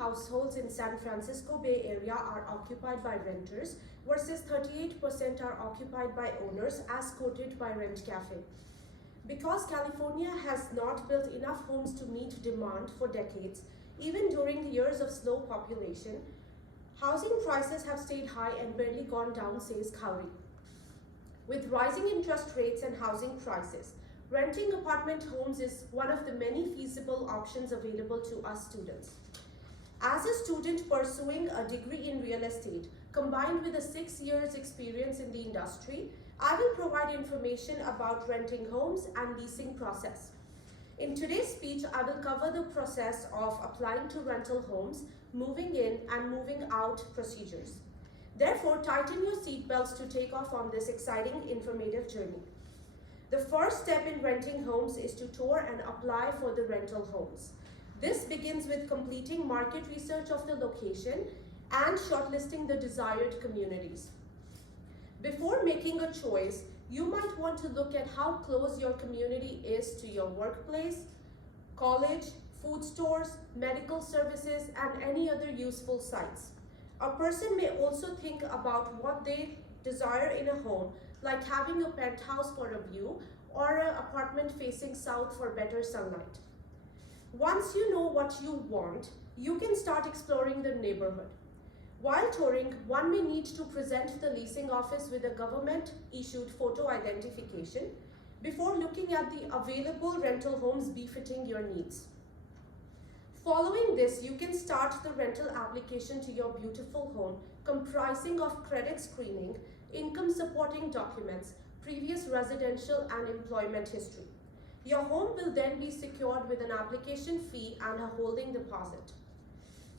households in San Francisco Bay Area are occupied by renters versus 38% are occupied by owners, as quoted by Rent Cafe. Because California has not built enough homes to meet demand for decades, even during the years of slow population, housing prices have stayed high and barely gone down, says Khoury. With rising interest rates and housing prices, renting apartment homes is one of the many feasible options available to us students. As a student pursuing a degree in real estate, combined with a 6 years experience in the industry, I will provide information about renting homes and leasing process. In today's speech, I will cover the process of applying to rental homes, moving in and moving out procedures. Therefore, tighten your seatbelts to take off on this exciting, informative journey. The first step in renting homes is to tour and apply for the rental homes. This begins with completing market research of the location and shortlisting the desired communities. Before making a choice, you might want to look at how close your community is to your workplace, college, food stores, medical services, and any other useful sites. A person may also think about what they desire in a home, like having a penthouse for a view or an apartment facing south for better sunlight. Once you know what you want, you can start exploring the neighborhood. While touring, one may need to present the leasing office with a government-issued photo identification before looking at the available rental homes befitting your needs. Following this, you can start the rental application to your beautiful home, comprising of credit screening, income supporting documents, previous residential and employment history. Your home will then be secured with an application fee and a holding deposit.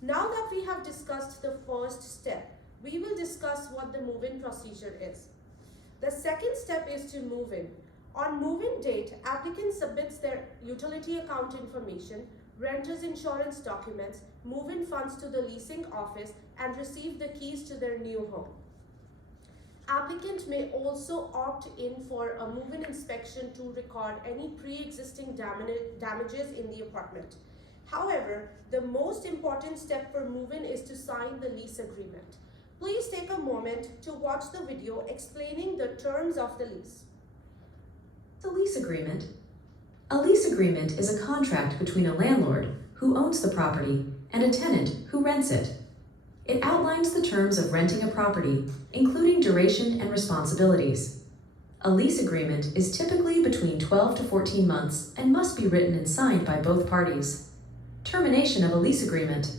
Now that we have discussed the first step, we will discuss what the move-in procedure is. The second step is to move in. On move-in date, applicant submits their utility account information, renter's insurance documents, move-in funds to the leasing office, and receive the keys to their new home. Applicant may also opt in for a move-in inspection to record any pre-existing damages in the apartment. However, the most important step for move-in is to sign the lease agreement. Please take a moment to watch the video explaining the terms of the lease. The lease agreement. A lease agreement is a contract between a landlord, who owns the property, and a tenant, who rents it. It outlines the terms of renting a property, including duration and responsibilities. A lease agreement is typically between 12 to 14 months and must be written and signed by both parties. Termination of a lease agreement.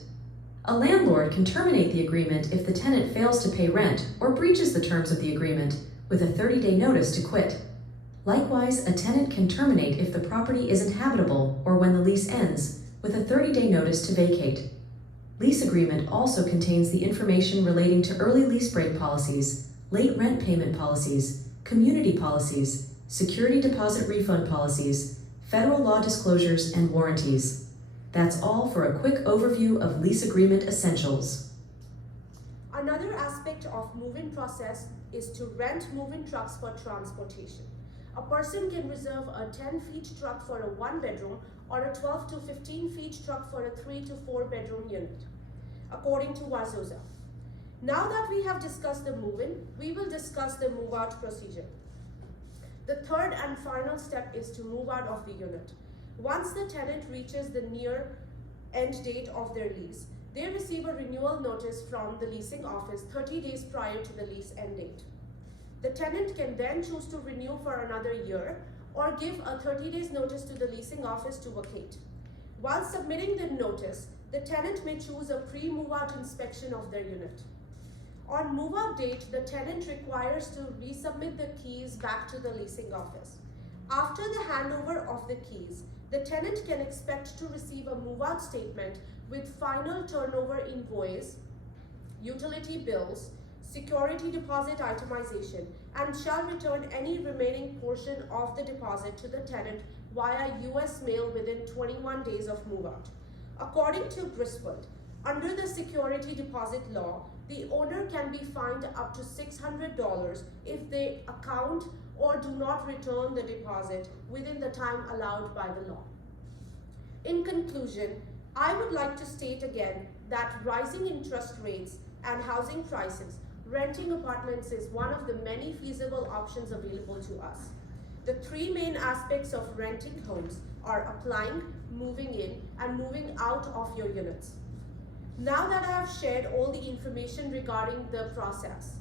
A landlord can terminate the agreement if the tenant fails to pay rent or breaches the terms of the agreement with a 30-day notice to quit. Likewise, a tenant can terminate if the property isn't habitable or when the lease ends, with a 30-day notice to vacate. Lease agreement also contains the information relating to early lease break policies, late rent payment policies, community policies, security deposit refund policies, federal law disclosures, and warranties. That's all for a quick overview of lease agreement essentials. Another aspect of move-in process is to rent move-in trucks for transportation. A person can reserve a 10-feet truck for a 1-bedroom or a 12 to 15-feet truck for a 3 to 4-bedroom unit, according to Wazoza. Now that we have discussed the move-in, we will discuss the move-out procedure. The third and final step is to move out of the unit. Once the tenant reaches the near end date of their lease, they receive a renewal notice from the leasing office 30 days prior to the lease end date. The tenant can then choose to renew for another year or give a 30 days notice to the leasing office to vacate. While submitting the notice, the tenant may choose a pre-move-out inspection of their unit. On move-out date, the tenant requires to resubmit the keys back to the leasing office. After the handover of the keys, the tenant can expect to receive a move-out statement with final turnover invoice, utility bills, security deposit itemization, and shall return any remaining portion of the deposit to the tenant via US mail within 21 days of move-out. According to Griswold, under the security deposit law, the owner can be fined up to $600 if they account or do not return the deposit within the time allowed by the law. In conclusion, I would like to state again that rising interest rates and housing prices, renting apartments is one of the many feasible options available to us. The three main aspects of renting homes are applying, moving in, and moving out of your units. Now that I have shared all the information regarding the process,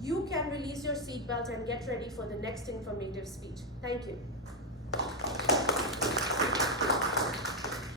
you can release your seatbelt and get ready for the next informative speech. Thank you.